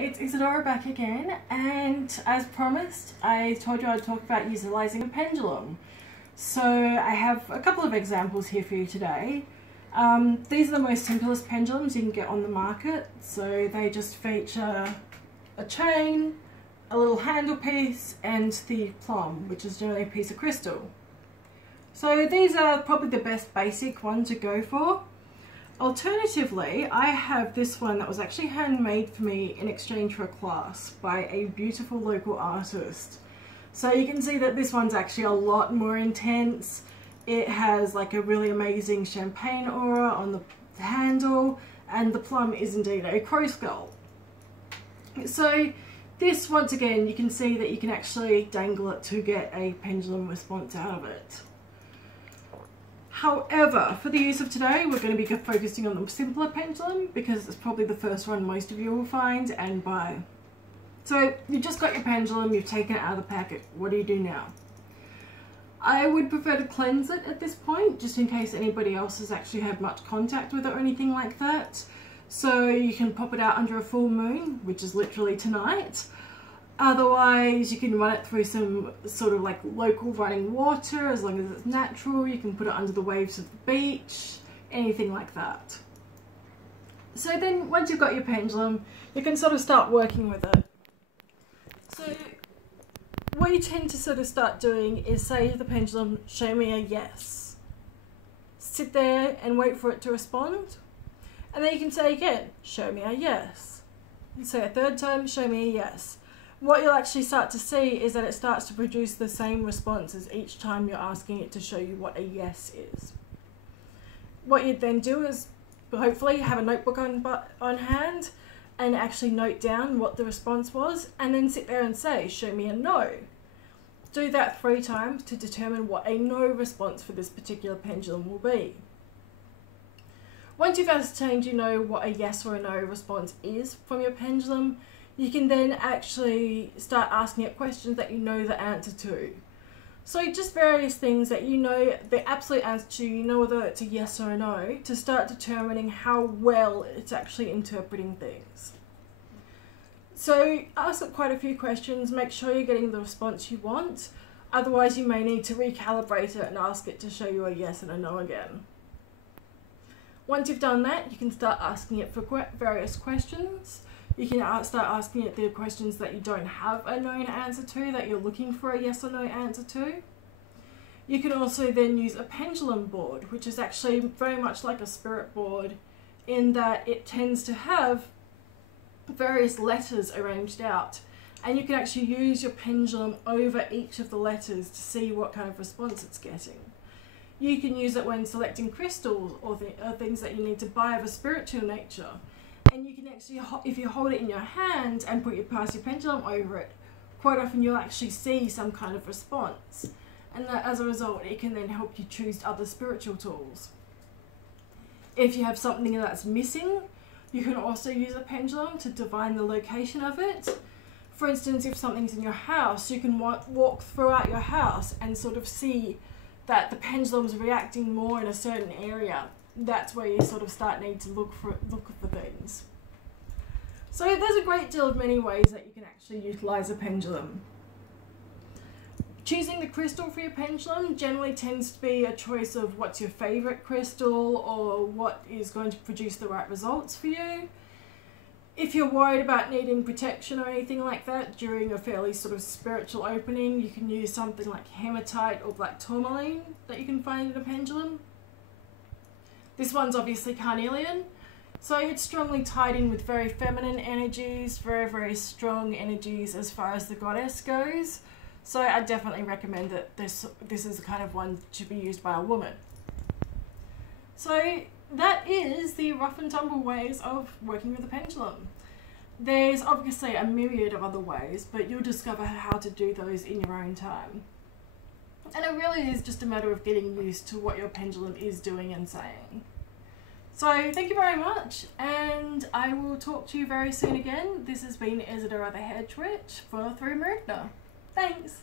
it's Ysadora back again, and as promised, I told you I'd talk about utilizing a pendulum. So I have a couple of examples here for you today. These are the most simplest pendulums you can get on the market. So they just feature a chain, a little handle piece, and the plum, which is generally a piece of crystal. So these are probably the best basic one to go for. Alternatively, I have this one that was actually handmade for me in exchange for a class by a beautiful local artist. So you can see that this one's actually a lot more intense. It has like a really amazing champagne aura on the handle, and the plum is indeed a crow skull. So this, once again, you can see that you can actually dangle it to get a pendulum response out of it. However, for the use of today, we're going to be focusing on the simpler pendulum because it's probably the first one most of you will find and buy. So you've just got your pendulum, you've taken it out of the packet. What do you do now? I would prefer to cleanse it at this point, just in case anybody else has actually had much contact with it or anything like that. So you can pop it out under a full moon, which is literally tonight. Otherwise, you can run it through some sort of like local running water, as long as it's natural. You can put it under the waves of the beach, anything like that. So then once you've got your pendulum, you can sort of start working with it. So what you tend to sort of start doing is say to the pendulum, show me a yes. Sit there and wait for it to respond. And then you can say again, show me a yes. And say a third time, show me a yes. What you'll actually start to see is that it starts to produce the same responses each time you're asking it to show you what a yes is. What you'd then do is hopefully have a notebook on hand and actually note down what the response was, and then sit there and say, show me a no. Do that 3 times to determine what a no response for this particular pendulum will be. Once you've ascertained you know what a yes or a no response is from your pendulum, you can then actually start asking it questions that you know the answer to. So just various things that you know the absolute answer to, you know whether it's a yes or a no, to start determining how well it's actually interpreting things. So ask it quite a few questions, make sure you're getting the response you want, otherwise you may need to recalibrate it and ask it to show you a yes and a no again. Once you've done that, you can start asking it for various questions. You can start asking it the questions that you don't have a known answer to, that you're looking for a yes or no answer to. You can also then use a pendulum board, which is actually very much like a spirit board in that it tends to have various letters arranged out. And you can actually use your pendulum over each of the letters to see what kind of response it's getting. You can use it when selecting crystals or things that you need to buy of a spiritual nature. And you can actually, if you hold it in your hand and pass your pendulum over it, quite often you'll actually see some kind of response. And that, as a result, it can then help you choose other spiritual tools. If you have something that's missing, you can also use a pendulum to divine the location of it. For instance, if something's in your house, you can walk throughout your house and sort of see that the pendulum's reacting more in a certain area. That's where you sort of start needing to look for things. So there's a great deal of many ways that you can actually utilize a pendulum. Choosing the crystal for your pendulum generally tends to be a choice of what's your favorite crystal or what is going to produce the right results for you. If you're worried about needing protection or anything like that during a fairly sort of spiritual opening, you can use something like hematite or black tourmaline that you can find in a pendulum. This one's obviously carnelian, so it's strongly tied in with very feminine energies, very, very strong energies as far as the goddess goes. So I definitely recommend that this is the kind of one to be used by a woman. So that is the rough and tumble ways of working with a pendulum. There's obviously a myriad of other ways, but you'll discover how to do those in your own time. And it really is just a matter of getting used to what your pendulum is doing and saying. So thank you very much, and I will talk to you very soon again. This has been Ysadora the Hedge Witch for Through Marigna. Thanks!